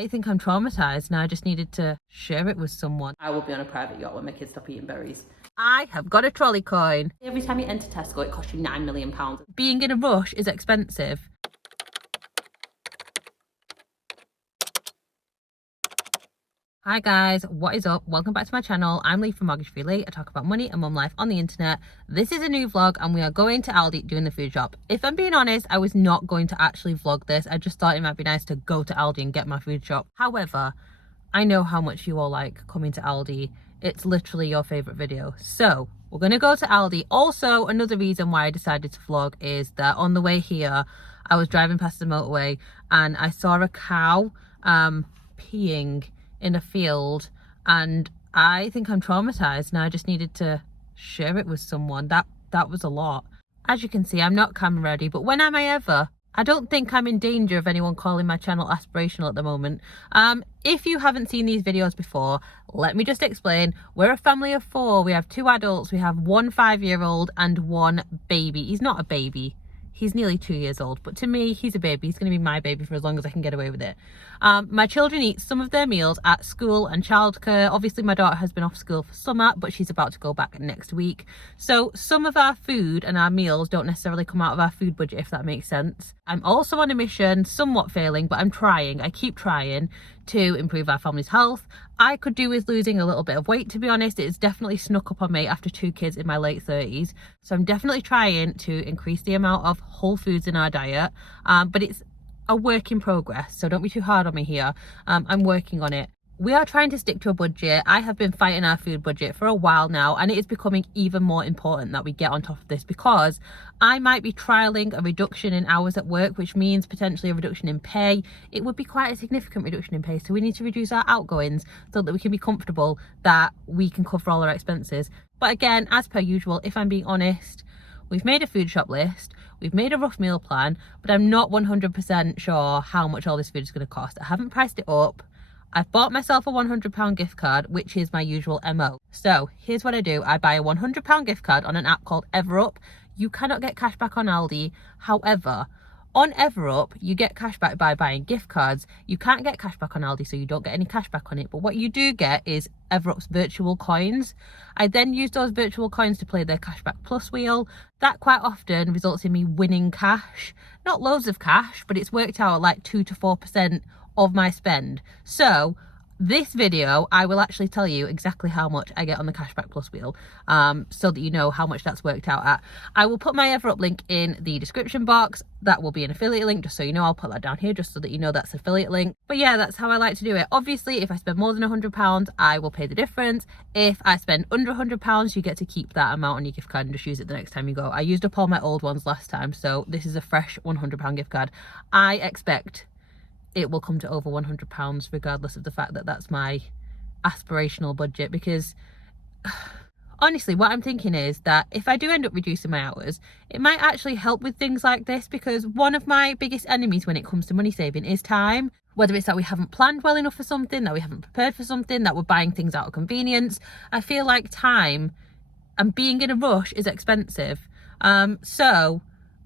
I think I'm traumatized now. I just needed to share it with someone. I will be on a private yacht when my kids stop eating berries. I have got a trolley coin. Every time you enter Tesco, it costs you £9 million. Being in a rush is expensive. Hi guys, what is up? Welcome back to my channel. I'm Leigh from AYDW. I talk about money and mum life on the internet. This is a new vlog and we are going to Aldi doing the food shop. If I'm being honest, I was not going to actually vlog this. I just thought it might be nice to go to Aldi and get my food shop. However, I know how much you all like coming to Aldi. It's literally your favourite video. So we're going to go to Aldi. Also, another reason why I decided to vlog is that on the way here, I was driving past the motorway and I saw a cow peeing in a field, and I think I'm traumatized now. I just needed to share it with someone. That was a lot. As you can see, I'm not camera ready, but when am I ever? I don't think I'm in danger of anyone calling my channel aspirational at the moment. If you haven't seen these videos before, let me just explain. We're a family of 4. We have 2 adults, we have 1 5-year-old and 1 baby. He's not a baby. He's nearly 2 years old, but to me, he's a baby. He's going to be my baby for as long as I can get away with it. My children eat some of their meals at school and childcare. Obviously, my daughter has been off school for summer, but she's about to go back next week. So some of our food and our meals don't necessarily come out of our food budget, if that makes sense. I'm also on a mission, somewhat failing, but I'm trying. I keep trying to improve our family's health. I could do with losing a little bit of weight, to be honest. It's definitely snuck up on me after 2 kids in my late 30s. So I'm definitely trying to increase the amount of whole foods in our diet. But it's a work in progress, so don't be too hard on me here. I'm working on it. We are trying to stick to a budget. I have been fighting our food budget for a while now, and it is becoming even more important that we get on top of this, because I might be trialling a reduction in hours at work, which means potentially a reduction in pay. It would be quite a significant reduction in pay, so we need to reduce our outgoings so that we can be comfortable that we can cover all our expenses. But again, as per usual, if I'm being honest, we've made a food shop list, we've made a rough meal plan, but I'm not 100% sure how much all this food is going to cost. I haven't priced it up. I've bought myself a £100 gift card, which is my usual MO. So here's what I do. I buy a £100 gift card on an app called EverUp. You cannot get cash back on Aldi. However, on EverUp, you get cash back by buying gift cards. You can't get cash back on Aldi, so you don't get any cash back on it. But what you do get is EverUp's virtual coins. I then use those virtual coins to play their Cashback Plus wheel. That quite often results in me winning cash. Not loads of cash, but it's worked out at like 2 to 4% of my spend. So this video, I will actually tell you exactly how much I get on the Cashback Plus wheel, so that you know how much that's worked out at. I will put my EverUp link in the description box. That will be an affiliate link, just so you know. I'll put that down here just so that you know that's an affiliate link. But yeah, that's how I like to do it. Obviously, if I spend more than £100, I will pay the difference. If I spend under £100, you get to keep that amount on your gift card and just use it the next time you go. I used up all my old ones last time, so this is a fresh £100 gift card. I expect it will come to over £100 regardless of the fact that that's my aspirational budget, because honestly what I'm thinking is that if I do end up reducing my hours, it might actually help with things like this, because one of my biggest enemies when it comes to money saving is time. Whether it's that we haven't planned well enough for something, that we haven't prepared for something, that we're buying things out of convenience. I feel like time and being in a rush is expensive. So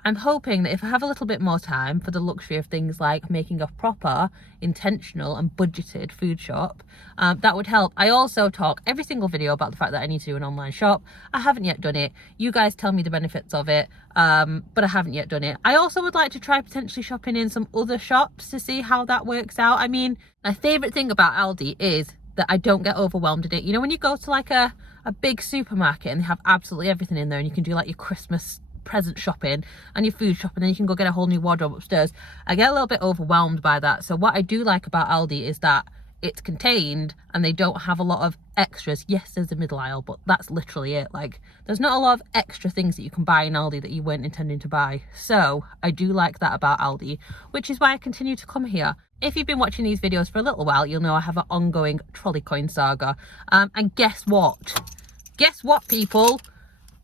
I'm hoping that if I have a little bit more time for the luxury of things like making a proper, intentional and budgeted food shop, that would help. I also talk every single video about the fact that I need to do an online shop. I haven't yet done it. You guys tell me the benefits of it, but I haven't yet done it. I also would like to try potentially shopping in some other shops to see how that works out. I mean, my favourite thing about Aldi is that I don't get overwhelmed in it. You know, when you go to like a big supermarket and they have absolutely everything in there, and you can do like your Christmas present shopping and your food shopping, and you can go get a whole new wardrobe upstairs. I get a little bit overwhelmed by that. So what I do like about Aldi is that it's contained and they don't have a lot of extras. Yes, there's a middle aisle, but that's literally it. Like, there's not a lot of extra things that you can buy in Aldi that you weren't intending to buy. So I do like that about Aldi, which is why I continue to come here. If you've been watching these videos for a little while, you'll know I have an ongoing trolley coin saga. And guess what? Guess what, people?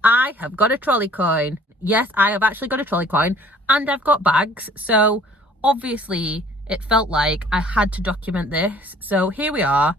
I have got a trolley coin. Yes, I have actually got a trolley coin, and I've got bags. So obviously it felt like I had to document this. So here we are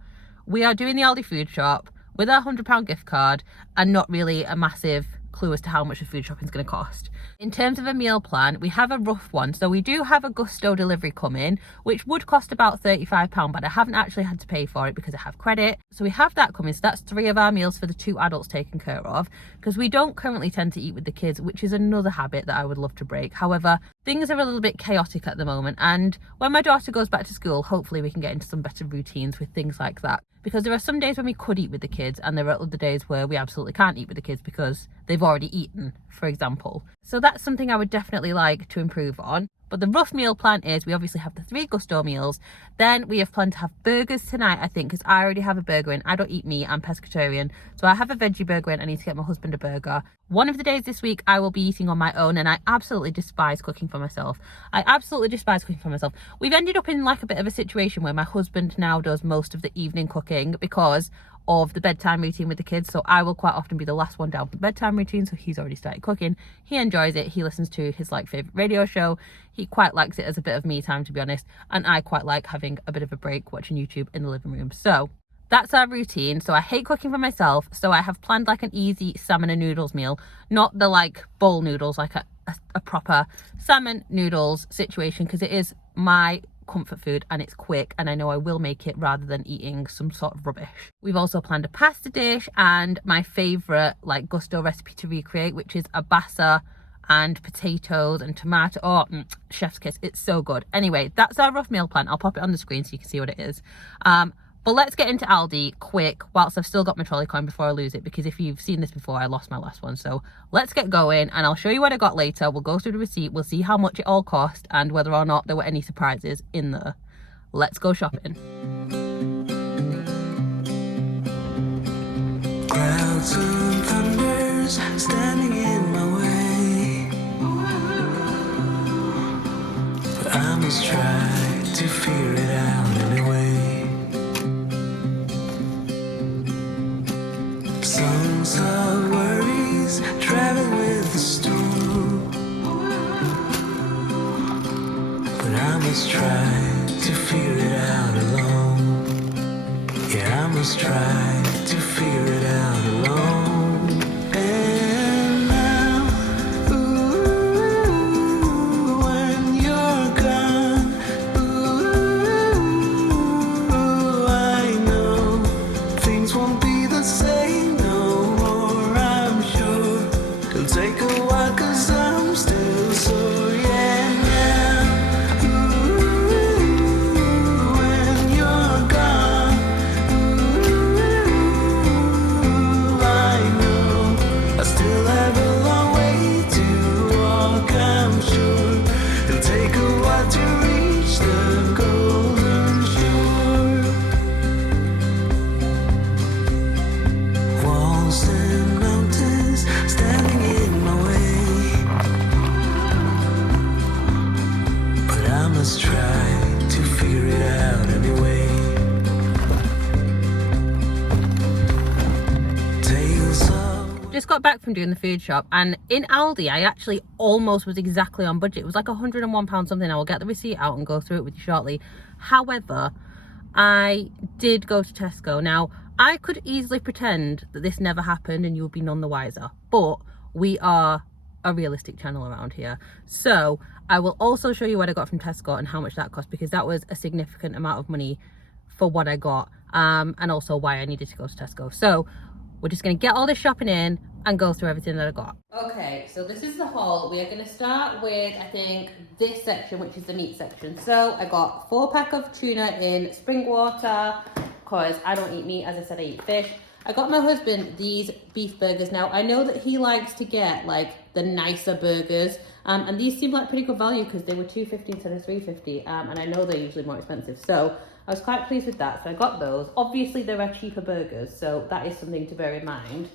doing the Aldi food shop with our £100 gift card and not really a massive clue as to how much the food shopping is going to cost. In terms of a meal plan, we have a rough one. So we do have a Gusto delivery coming, which would cost about £35, but I haven't actually had to pay for it because I have credit. So we have that coming. So that's 3 of our meals for the 2 adults taken care of, because we don't currently tend to eat with the kids, which is another habit that I would love to break. However, things are a little bit chaotic at the moment, and when my daughter goes back to school, hopefully we can get into some better routines with things like that. Because there are some days when we could eat with the kids, and there are other days where we absolutely can't eat with the kids because they've already eaten, for example. So that's something I would definitely like to improve on. But the rough meal plan is we obviously have the 3 Gusto meals. Then we have planned to have burgers tonight, I think, because I already have a burger in. I don't eat meat, I'm pescatarian. So I have a veggie burger in. I need to get my husband a burger. One of the days this week I will be eating on my own, and I absolutely despise cooking for myself. We've ended up in like a bit of a situation where my husband now does most of the evening cooking because of the bedtime routine with the kids. So I will quite often be the last one down for the bedtime routine. So he's already started cooking. He enjoys it. He listens to his like favorite radio show. He quite likes it as a bit of me time, to be honest. And I quite like having a bit of a break watching YouTube in the living room. So that's our routine. So I hate cooking for myself. So I have planned like an easy salmon and noodles meal, not the like bowl noodles, like a proper salmon noodles situation, because it is my comfort food and it's quick and I know I will make it rather than eating some sort of rubbish. We've also planned a pasta dish and my favourite like Gusto recipe to recreate, which is a bassa and potatoes and tomato. Oh, chef's kiss, it's so good. Anyway, that's our rough meal plan. I'll pop it on the screen so you can see what it is. But let's get into Aldi quick whilst I've still got my trolley coin before I lose it, because if you've seen this before, I lost my last one. So let's get going and I'll show you what I got later. We'll go through the receipt, we'll see how much it all cost and whether or not there were any surprises in there. Let's go shopping. Clouds and thunders standing in my way, but I must try to figure it out anyway. Songs of worries traveling with the storm, but I must try to figure it out alone. Yeah, I must try to figure it out alone. And now, ooh, when you're gone, ooh, I know things won't be the same no more, I'm sure. It'll take a while 'cause I'm still sore, yeah. Now, ooh, when you're gone, ooh, I know I still have a long way to walk, I'm sure. It'll take a while to reach the golden shore. Walls and mountains standing in my way, but I must try to figure it out anyway. Tales of Just got back from doing the food shop, and in Aldi I actually almost was exactly on budget. It was like £101 something. I will get the receipt out and go through it with you shortly. However, I did go to Tesco. Now I could easily pretend that this never happened and you'll be none the wiser, but we are a realistic channel around here. So I will also show you what I got from Tesco and how much that cost, because that was a significant amount of money for what I got, and also why I needed to go to Tesco. So we're just going to get all this shopping in and go through everything that I got. Okay, so this is the haul. We are going to start with, I think, this section, which is the meat section. So I got 4-pack of tuna in spring water, because I don't eat meat. As I said, I eat fish. I got my husband these beef burgers. Now, I know that he likes to get like the nicer burgers, and these seem like pretty good value because they were $2.50 instead of $3.50, and I know they're usually more expensive. So I was quite pleased with that. So I got those. Obviously, there are cheaper burgers, so that is something to bear in mind.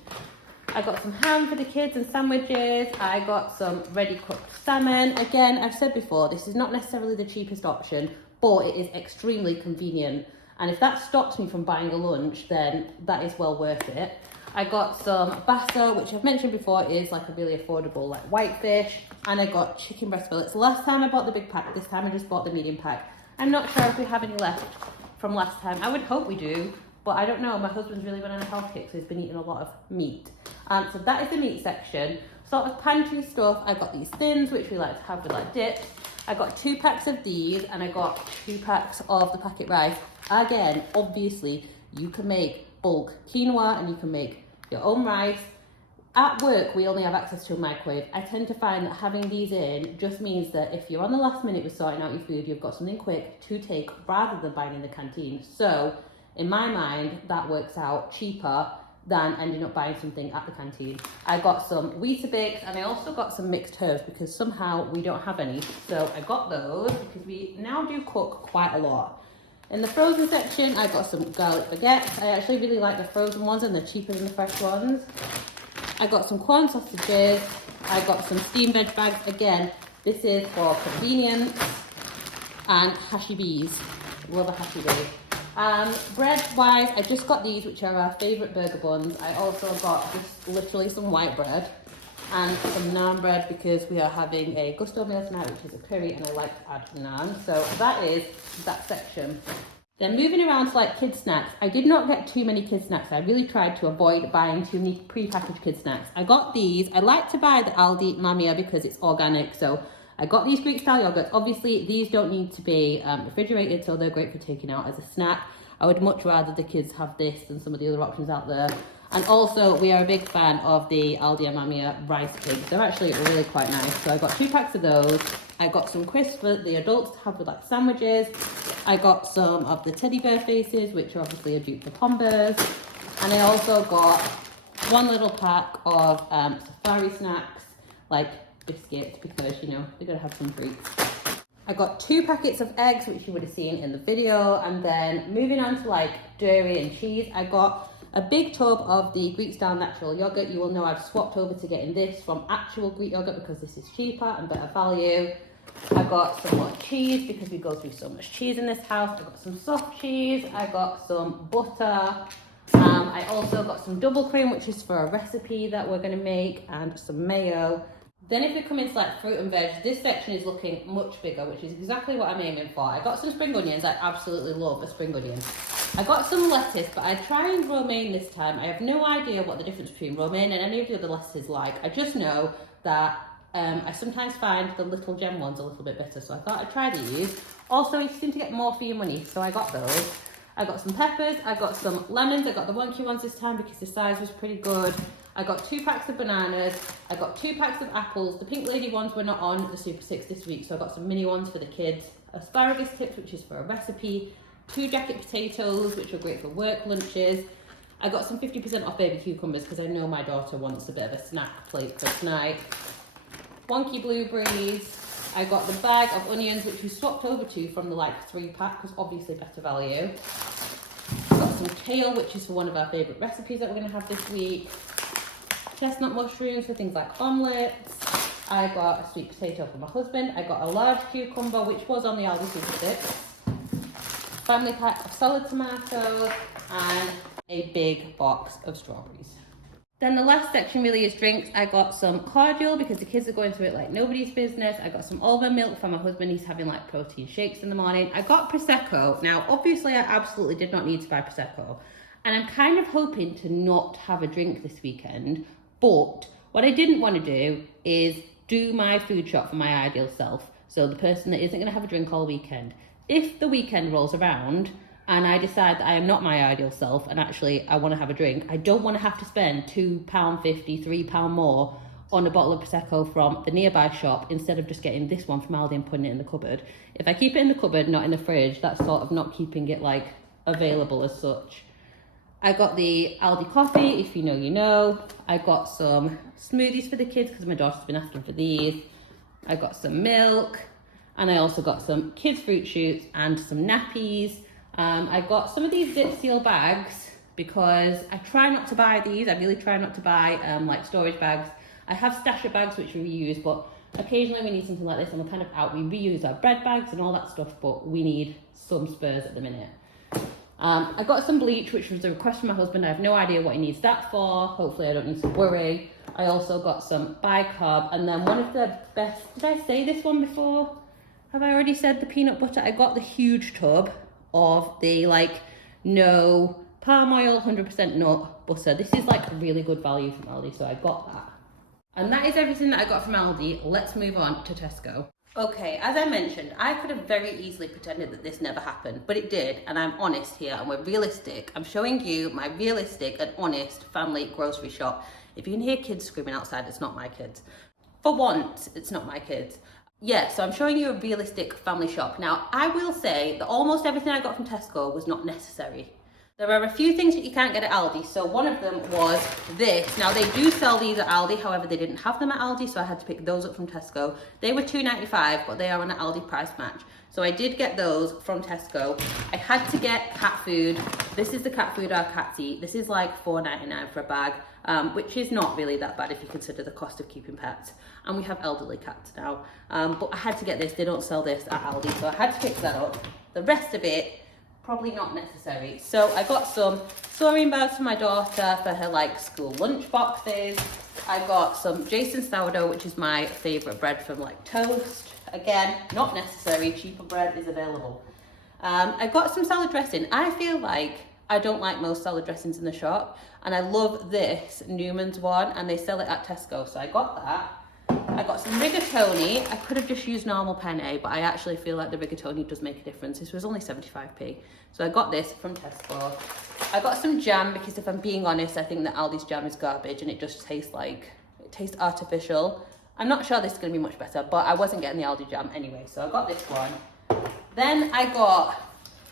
I got some ham for the kids and sandwiches. I got some ready cooked salmon. Again, I've said before, this is not necessarily the cheapest option, but it is extremely convenient. And if that stops me from buying a lunch, then that is well worth it. I got some bassa, which I've mentioned before is like a really affordable like whitefish. And I got chicken breast fillets. Last time I bought the big pack, this time I just bought the medium pack. I'm not sure if we have any left from last time. I would hope we do, but I don't know. My husband's really been on a health kick, so he's been eating a lot of meat. So that is the meat section. Sort of pantry stuff, I got these thins, which we like to have with like dips. I got 2 packs of these, and I got 2 packs of the packet rice. Again, obviously, you can make bulk quinoa and you can make your own rice. At work, we only have access to a microwave. I tend to find that having these in just means that if you're on the last minute with sorting out your food, you've got something quick to take rather than buying in the canteen. So, in my mind, that works out cheaper than ending up buying something at the canteen. I got some Weetabix, and I also got some mixed herbs because somehow we don't have any. So I got those because we now do cook quite a lot. In the frozen section, I got some garlic baguettes. I actually really like the frozen ones and they're cheaper than the fresh ones. I got some corn sausages. I got some steamed veg bags. Again, this is for convenience. And hashi bees. Love a hashi bee. Bread wise, I just got these, which are our favourite burger buns. I also got just literally some white bread and some naan bread because we are having a gusto meal tonight, which is a curry, and I like to add naan. So that is that section. Then moving around to like kids snacks, I did not get too many kids snacks. I really tried to avoid buying too many pre-packaged kids snacks. I got these. I like to buy the Aldi Mamia because it's organic, so I got these Greek style yogurts. Obviously, these don't need to be refrigerated, so they're great for taking out as a snack. I would much rather the kids have this than some of the other options out there. And also, we are a big fan of the Aldi Mamia rice cakes. They're actually really quite nice. So I got 2 packs of those. I got some crisps for the adults to have with like sandwiches. I got some of the teddy bear faces, which are obviously a dupe for Pombers. And I also got 1 little pack of safari snacks, like biscuits, because you know they're gonna have some treats. I got 2 packets of eggs, which you would have seen in the video, and then moving on to like dairy and cheese, I got a big tub of the Greek style natural yogurt. You will know I've swapped over to getting this from actual Greek yogurt because this is cheaper and better value. I got some more cheese because we go through so much cheese in this house. I got some soft cheese. I got some butter. I also got some double cream, which is for a recipe that we're going to make, and some mayo. Then if we come into like fruit and veg, this section is looking much bigger, which is exactly what I'm aiming for. I got some spring onions. I absolutely love a spring onion. I got some lettuce, but I tried romaine this time. I have no idea what the difference between romaine and any of the other lettuces is like. I just know that I sometimes find the little gem ones a little bit better, so I thought I'd try these. Also, you seem to get more for your money, so I got those. I got some peppers, I got some lemons. I got the wonky ones this time because the size was pretty good. I got 2 packs of bananas. I got 2 packs of apples. The pink lady ones were not on the Super 6 this week, so I got some mini ones for the kids. Asparagus tips, which is for a recipe. 2 jacket potatoes, which are great for work lunches. I got some 50% off baby cucumbers because I know my daughter wants a bit of a snack plate for tonight. Wonky blueberries. I got the bag of onions, which we swapped over to from the like 3 pack because obviously better value. Got some kale, which is for one of our favourite recipes that we're going to have this week. Chestnut mushrooms for things like omelettes. I got a sweet potato for my husband. I got a large cucumber, which was on the Aldi Super 6. Family pack of solid tomatoes and a big box of strawberries. Then the last section really is drinks. I got some cordial because the kids are going through it like nobody's business. I got some almond milk for my husband. He's having like protein shakes in the morning. I got Prosecco. Now, obviously, I absolutely did not need to buy Prosecco. And I'm kind of hoping to not have a drink this weekend. But what I didn't want to do is do my food shop for my ideal self. So the person that isn't going to have a drink all weekend. If the weekend rolls around and I decide that I am not my ideal self and actually I want to have a drink, I don't want to have to spend £2.50, £3 more on a bottle of Prosecco from the nearby shop instead of just getting this one from Aldi and putting it in the cupboard. If I keep it in the cupboard, not in the fridge, that's sort of not keeping it like available as such. I got the Aldi coffee, if you know, you know. I got some smoothies for the kids because my daughter's been asking for these. I got some milk, and I also got some kids' fruit shoots and some nappies. I got some of these zip seal bags because I try not to buy these. I really try not to buy like storage bags. I have stasher bags which we reuse, but occasionally we need something like this and we're kind of out. We reuse our bread bags and all that stuff, but we need some spares at the minute. I got some bleach, which was a request from my husband. I have no idea what he needs that for. Hopefully I don't need to worry. I also got some bicarb, and then one of the best, did I say this one before? Have I already said the peanut butter? I got the huge tub of the like no palm oil, 100% nut butter. This is like really good value from Aldi, so I got that. And that is everything that I got from Aldi. Let's move on to Tesco. Okay, as I mentioned, I could have very easily pretended that this never happened, but it did, and I'm honest here, and we're realistic. I'm showing you my realistic and honest family grocery shop. If you can hear kids screaming outside, it's not my kids. For once, it's not my kids. Yeah, so I'm showing you a realistic family shop. Now, I will say that almost everything I got from Tesco was not necessary. There are a few things that you can't get at Aldi. So one of them was this. Now they do sell these at Aldi, however they didn't have them at Aldi, so I had to pick those up from Tesco. They were $2.95, but they are on an Aldi price match. So I did get those from Tesco. I had to get cat food. This is the cat food our cats eat. This is like $4.99 for a bag, which is not really that bad if you consider the cost of keeping pets. And we have elderly cats now. But I had to get this. They don't sell this at Aldi, so I had to pick that up. The rest of it, probably not necessary. So I got some saurine bags for my daughter for her like school lunch boxes. I got some Jason sourdough, which is my favorite bread from like toast. Again, not necessary, cheaper bread is available. I got some salad dressing. I feel like I don't like most salad dressings in the shop, and I love this Newman's one, and they sell it at Tesco, so I got that. I got some rigatoni. I could have just used normal penne, but I actually feel like the rigatoni does make a difference. This was only 75p. So I got this from Tesco. I got some jam because if I'm being honest, I think that Aldi's jam is garbage and it just tastes like, it tastes artificial. I'm not sure this is going to be much better, but I wasn't getting the Aldi jam anyway, so I got this one. Then I got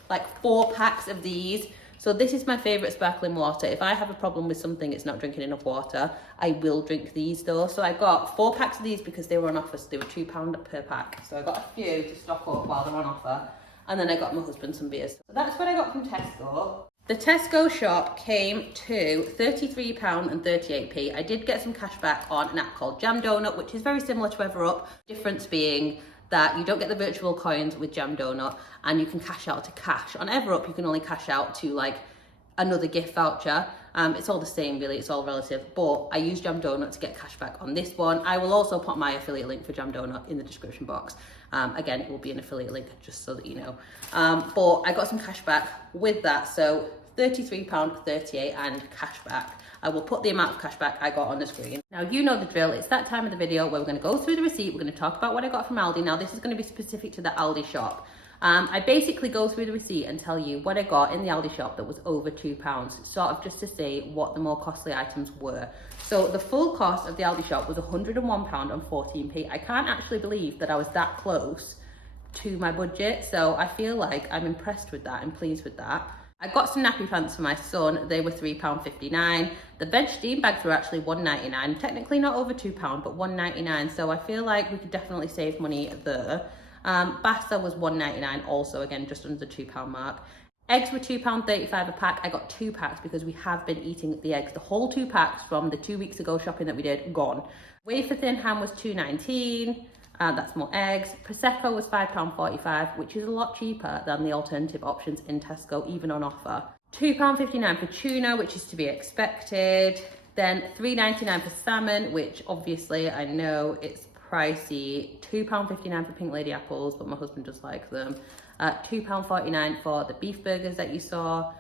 like 4 packs of these. So this is my favourite sparkling water. If I have a problem with something, it's not drinking enough water, I will drink these though. So I got 4 packs of these because they were on offer, so they were £2 per pack. So I got a few to stock up while they're on offer. And then I got my husband some beers. So that's what I got from Tesco. The Tesco shop came to £33.38p. I did get some cash back on an app called Jam Donut, which is very similar to EverUp. Difference being that you don't get the virtual coins with Jam Donut and you can cash out to cash. On EverUp, you can only cash out to like another gift voucher. It's all the same really, it's all relative, but I use Jam Donut to get cash back on this one. I will also put my affiliate link for Jam Donut in the description box. Again, it will be an affiliate link just so that you know. But I got some cash back with that, so £33.38 and cash back. I will put the amount of cash back I got on the screen. Now you know the drill, it's that time of the video where we're going to go through the receipt, we're going to talk about what I got from Aldi. Now this is going to be specific to the Aldi shop. I basically go through the receipt and tell you what I got in the Aldi shop that was over £2, sort of just to say what the more costly items were. So the full cost of the Aldi shop was £101.14p. I can't actually believe that I was that close to my budget, so I feel like I'm impressed with that, I'm pleased with that. I got some nappy pants for my son, they were £3.59. The veg steam bags were actually £1.99, technically not over £2, but £1.99, so I feel like we could definitely save money there. Pasta was £1.99 also, again, just under the £2 mark. Eggs were £2.35 a pack. I got 2 packs because we have been eating the eggs. The whole 2 packs from the 2 weeks ago shopping that we did, gone. Wafer thin ham was £2.19. That's more eggs. Prosecco was £5.45, which is a lot cheaper than the alternative options in Tesco, even on offer. £2.59 for tuna, which is to be expected. Then £3.99 for salmon, which obviously I know it's pricey. £2.59 for pink lady apples, but my husband does like them. £2.49 for the beef burgers that you saw.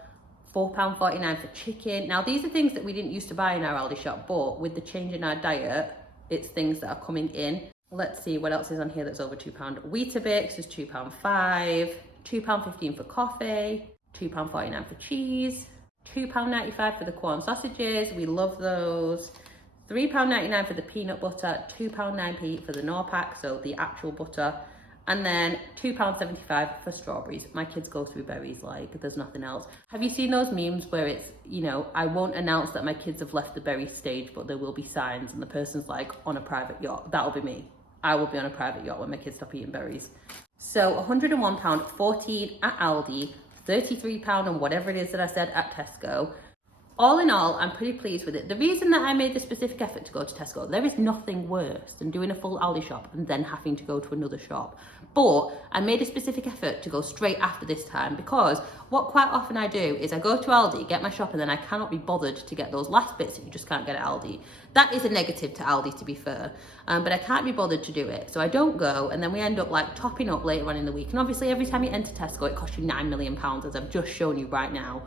£4.49 for chicken. Now these are things that we didn't used to buy in our Aldi shop, but with the change in our diet, it's things that are coming in. Let's see what else is on here that's over £2. Weetabix is £2.5, £2.15 for coffee, £2.49 for cheese, £2.95 for the corn sausages, we love those, £3.99 for the peanut butter, £2.9p for the Knorr pack, so the actual butter, and then £2.75 for strawberries. My kids go through berries like there's nothing else. Have you seen those memes where it's, you know, I won't announce that my kids have left the berry stage, but there will be signs and the person's like on a private yacht? That'll be me. I will be on a private yacht when my kids stop eating berries. So £101.14 at Aldi, £33 and whatever it is that I said at Tesco. All in all, I'm pretty pleased with it. The reason that I made the specific effort to go to Tesco, there is nothing worse than doing a full Aldi shop and then having to go to another shop. But I made a specific effort to go straight after this time because what quite often I do is I go to Aldi, get my shop, and then I cannot be bothered to get those last bits that you just can't get at Aldi. That is a negative to Aldi, to be fair, but I can't be bothered to do it. So I don't go, and then we end up like topping up later on in the week. And obviously every time you enter Tesco, it costs you £9 million, as I've just shown you right now.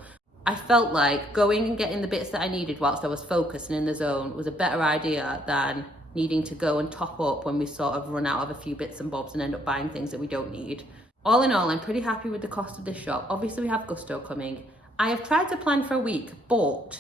I felt like going and getting the bits that I needed whilst I was focused and in the zone was a better idea than needing to go and top up when we sort of run out of a few bits and bobs and end up buying things that we don't need. All in all, I'm pretty happy with the cost of this shop. Obviously we have Gusto coming. I have tried to plan for a week, but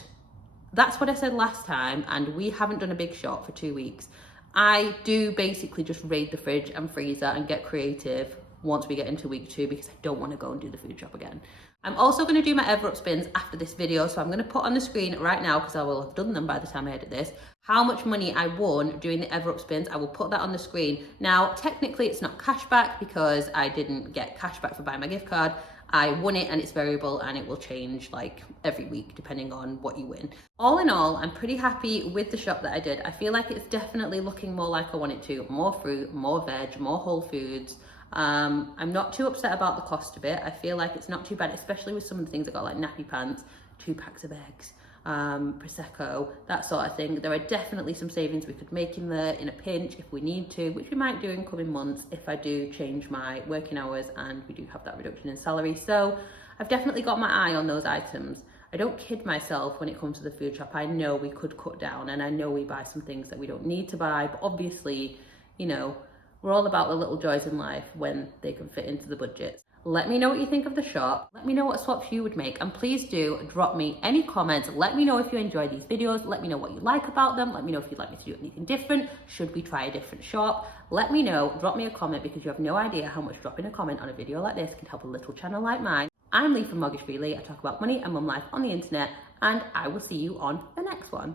that's what I said last time, and we haven't done a big shop for 2 weeks. I do basically just raid the fridge and freezer and get creative once we get into week 2 because I don't want to go and do the food shop again. I'm also going to do my ever up spins after this video, so I'm going to put on the screen right now, because I will have done them by the time I edit this, how much money I won doing the ever up spins. I will put that on the screen. Now, technically it's not cashback because I didn't get cashback for buying my gift card. I won it and it's variable and it will change like every week depending on what you win. All in all, I'm pretty happy with the shop that I did. I feel like it's definitely looking more like I want it to. More fruit, more veg, more whole foods. I'm not too upset about the cost of it. I feel like it's not too bad, especially with some of the things I got, like nappy pants, 2 packs of eggs, Prosecco, that sort of thing. There are definitely some savings we could make in there in a pinch if we need to, which we might do in coming months if I do change my working hours and we do have that reduction in salary. So I've definitely got my eye on those items. I don't kid myself when it comes to the food shop. I know we could cut down and I know we buy some things that we don't need to buy, but obviously, you know, we're all about the little joys in life when they can fit into the budget. Let me know what you think of the shop. Let me know what swaps you would make, and please do drop me any comments. Let me know if you enjoy these videos. Let me know what you like about them. Let me know if you'd like me to do anything different. Should we try a different shop? Let me know. Drop me a comment, because you have no idea how much dropping a comment on a video like this can help a little channel like mine. I'm Leigh from Mortgage Free Leigh. I talk about money and mum life on the internet, and I will see you on the next one.